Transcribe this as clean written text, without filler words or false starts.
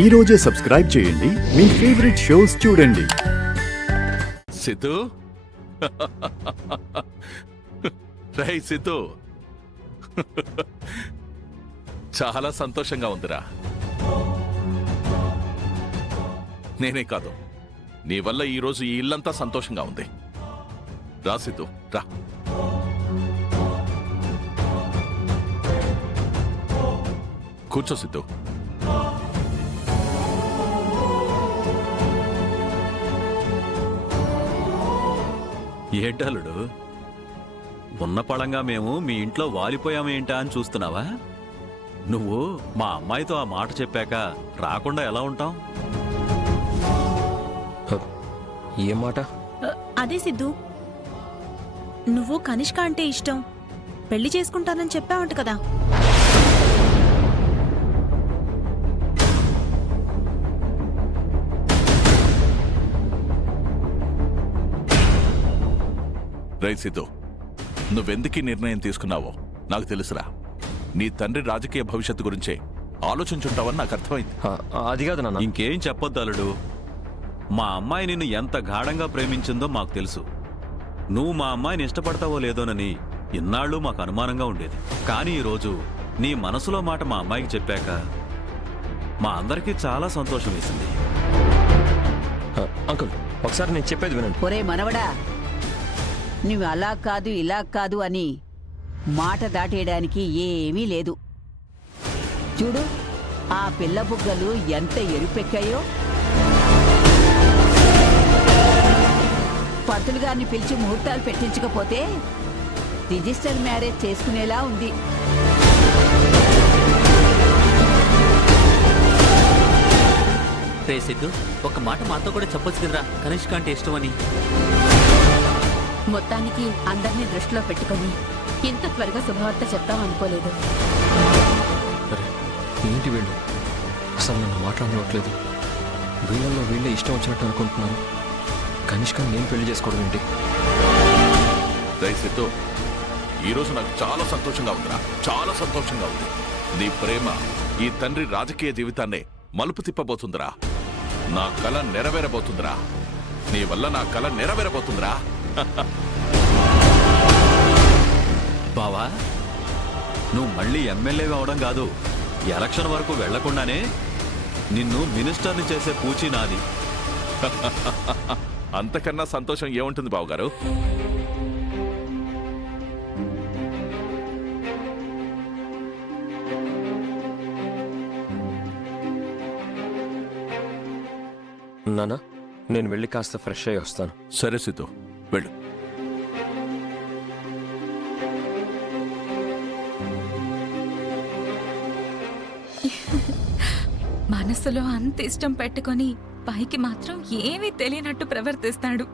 ఈ రోజే సబ్స్క్రైబ్ చేయండి, మీ ఫేవరెట్ షోస్ చూడండి. సిద్ధు రై సిద్ధు చాలా సంతోషంగా ఉందిరా. నేనే కాదు, నీ వల్ల ఈరోజు ఈ ఇల్లంతా సంతోషంగా ఉంది. రా సిద్ధు రా. కూర్చో సిద్ధు. ఏంటలుడు, ఉన్న పళంగా మేము మీ ఇంట్లో వాలిపోయామేంటా అని చూస్తున్నావా? నువ్వు మా అమ్మాయితో ఆ మాట చెప్పాక రాకుండా ఎలా ఉంటాం? ఏ మాట? అదే సిద్ధు, నువ్వు కనిష్క అంటే ఇష్టం, పెళ్లి చేసుకుంటానని చెప్పావంట కదా. రై సిద్ధు, నువ్వెందుకీ నిర్ణయం తీసుకున్నావో నాకు తెలుసురా. నీ తండ్రి రాజకీయ భవిష్యత్తు గురించే ఆలోచించుంటావని నాకు అర్థమైంది. అది కాదు నాన్న. ఇంకేం చెప్పొద్దు అల్లుడు. మా అమ్మాయి నిన్ను ఎంత గాఢంగా ప్రేమించిందో మాకు తెలుసు. నువ్వు మా అమ్మాయిని ఇష్టపడతావో లేదోనని ఇన్నాళ్ళు మాకు అనుమానంగా ఉండేది. కానీ ఈరోజు నీ మనసులో మాట మా అమ్మాయికి చెప్పాక మా అందరికీ చాలా సంతోషం వేసింది. అంకుల్, ఒకసారి నేను చెప్పేది వినండి. ఒరే మనవడా, నువ్వు అలా కాదు ఇలా కాదు అని మాట దాటేయడానికి ఏమీ లేదు. చూడు, ఆ పిల్ల బుగ్గలు ఎంత ఎరుపెక్కాయో. పంతులు గారిని పిలిచి ముహూర్తాలు పెట్టించకపోతే రిజిస్టర్ మ్యారేజ్ చేసుకునేలా ఉంది. రే సిద్ధు, ఒక మాట మాతో కూడా చెప్పొచ్చు కదరా, కనిష్క అంటే ఇష్టమని. మొత్తానికి అందరినీ దృష్టిలో పెట్టుకొని ఇంత త్వరగా శుభవార్త చెప్తామనుకోలేదు. అరే ఏంటి వీళ్ళు అసలు నన్ను మాట్లాడనివ్వట్లేదు. వీళ్ళల్లో వీళ్ళే ఇష్టం వచ్చినట్టు అనుకుంటున్నారు. కనిష్క నేను పెళ్లి చేసుకోవడం ఏంటి? రై సిద్ధు, ఈరోజు నాకు చాలా సంతోషంగా ఉందిరా, చాలా సంతోషంగా ఉంది. నీ ప్రేమ ఈ తండ్రి రాజకీయ జీవితాన్నే మలుపు తిప్పబోతుందిరా. నా కల నెరవేరబోతుందిరా. నీ వల్ల నా కల నెరవేరబోతుందిరా. బావా, నువ్వు మళ్ళీ ఎమ్మెల్యే అవడం కాదు, ఎలక్షన్ వరకు వెళ్లకుండానే నిన్ను మినిస్టర్ని చేసే పూచి నాది. అంతకన్నా సంతోషం ఏముంటుంది బావగారు? నాన్న, నేను వెళ్ళి కాస్త ఫ్రెష్ అయ్యి వస్తాను. సరే సిద్ధు, వెళ్ళు. మనసులో అంత ఇష్టం పెట్టుకొని పైకి మాత్రం ఏమీ తెలియనట్టు ప్రవర్తిస్తాడు.